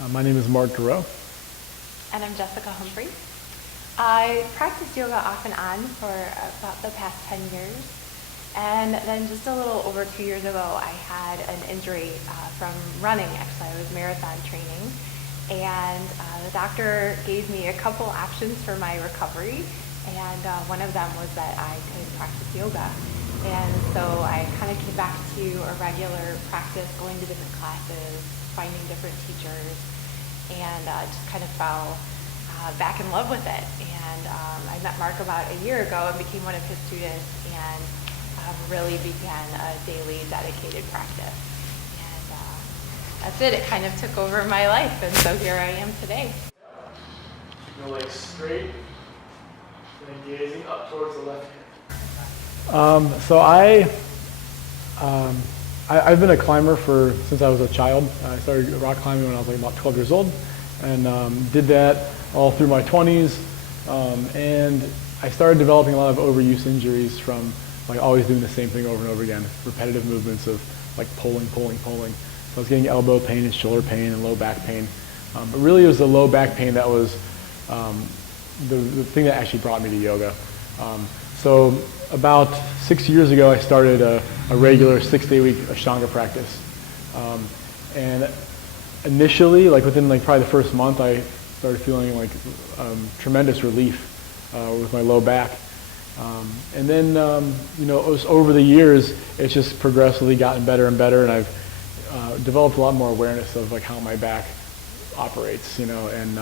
My name is Mark. And I'm Jessica Humphrey. I practiced yoga off and on for about the past 10 years. And then just a little over 2 years ago, I had an injury from running. Actually, I was marathon training. And the doctor gave me a couple options for my recovery. And one of them was that I could practice yoga. And so I kind of came back to a regular practice, going to different classes, finding different teachers, and just kind of fell back in love with it. And I met Mark about a year ago and became one of his students, and really began a daily dedicated practice. And that's it. It kind of took over my life, and so here I am today. Your legs straight, and gazing up towards the left hand. I've been a climber since I was a child. I started rock climbing when I was like about 12 years old, and did that all through my 20s. And I started developing a lot of overuse injuries from like always doing the same thing over and over again, repetitive movements of like pulling. So I was getting elbow pain and shoulder pain and low back pain. But really it was the low back pain that was the thing that actually brought me to yoga. So about 6 years ago, I started a regular 6-day-a-week Ashtanga practice. And initially, like within like probably the first month, I started feeling like tremendous relief with my low back. And then, it was over the years, it's just progressively gotten better and better, and I've developed a lot more awareness of like how my back operates, and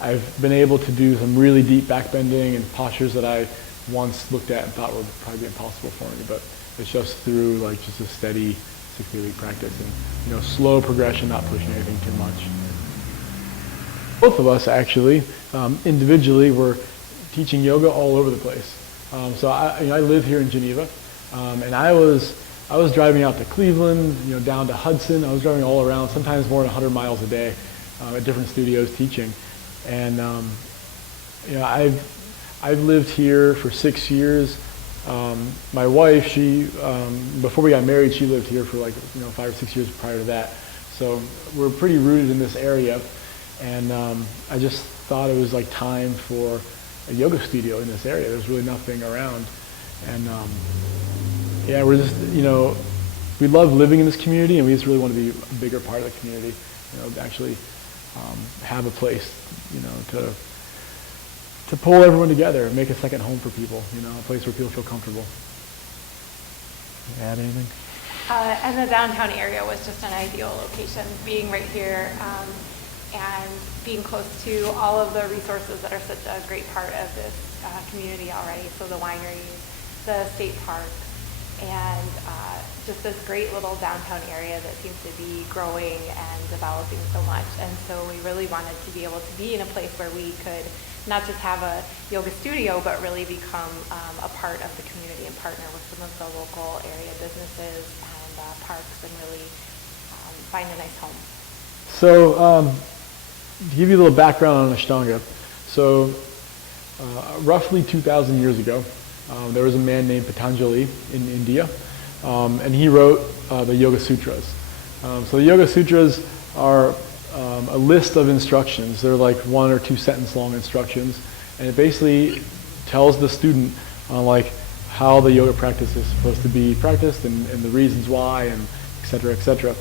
I've been able to do some really deep back bending and postures that I once looked at and thought would probably be impossible for me, but it's just through like just a steady 6-day-a-week practice and slow progression, not pushing anything too much. Both of us actually individually were teaching yoga all over the place. So I live here in Geneva, and I was driving out to Cleveland, down to Hudson. I was driving all around, sometimes more than 100 miles a day, at different studios teaching, and I've lived here for 6 years. My wife, she before we got married, she lived here for like 5 or 6 years prior to that. So we're pretty rooted in this area, and I just thought it was like time for a yoga studio in this area. There's really nothing around, and we're just we love living in this community, and we just really want to be a bigger part of the community. Actually have a place to pull everyone together and make a second home for people, a place where people feel comfortable. Add anything? And the downtown area was just an ideal location, being right here and being close to all of the resources that are such a great part of this community already. So the wineries, the state park, and just this great little downtown area that seems to be growing and developing so much. And so we really wanted to be able to be in a place where we could not just have a yoga studio, but really become a part of the community and partner with some of the local area businesses and parks and really find a nice home. So to give you a little background on Ashtanga, so roughly 2,000 years ago, there was a man named Patanjali in India, and he wrote the Yoga Sutras. So the Yoga Sutras are a list of instructions. They're like 1 or 2 sentence long instructions, and it basically tells the student like how the yoga practice is supposed to be practiced and the reasons why, and et cetera, et cetera.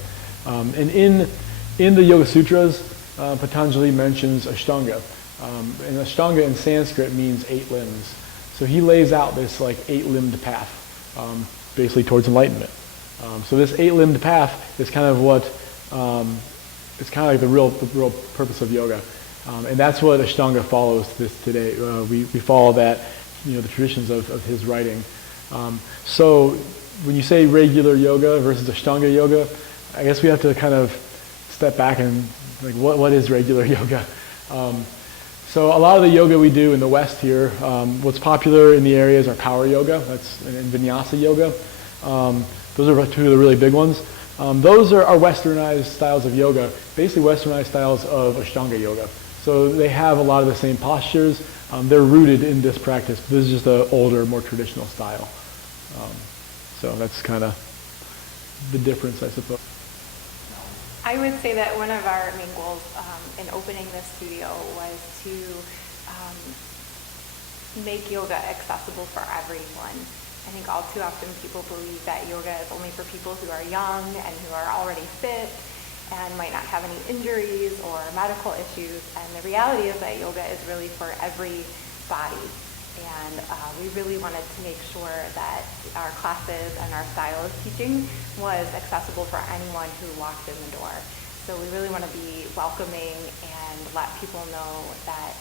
And in the Yoga Sutras, Patanjali mentions Ashtanga. And Ashtanga in Sanskrit means 8 limbs. So he lays out this like 8-limbed path, basically towards enlightenment. So this 8-limbed path is kind of what it's kind of like the real purpose of yoga, and that's what Ashtanga follows today. We follow that, the traditions of his writing. So when you say regular yoga versus Ashtanga yoga, I guess we have to kind of step back and like what is regular yoga. So a lot of the yoga we do in the West here, what's popular in the areas are power yoga, that's and vinyasa yoga. Those are 2 of the really big ones. Those are westernized styles of yoga, basically westernized styles of Ashtanga yoga. So they have a lot of the same postures. They're rooted in this practice. This is just an older, more traditional style. So that's kind of the difference, I suppose. I would say that one of our main goals in opening this studio was to um, make yoga accessible for everyone. I think all too often people believe that yoga is only for people who are young and who are already fit and might not have any injuries or medical issues. And the reality is that yoga is really for every body. And we really wanted to make sure that our classes and our style of teaching was accessible for anyone who walked in the door. So we really want to be welcoming and let people know that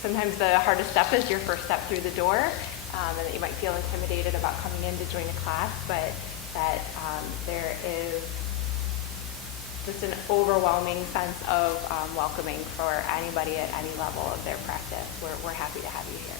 sometimes the hardest step is your first step through the door, and that you might feel intimidated about coming in to join a class, but that there is just an overwhelming sense of welcoming for anybody at any level of their practice. We're happy to have you here.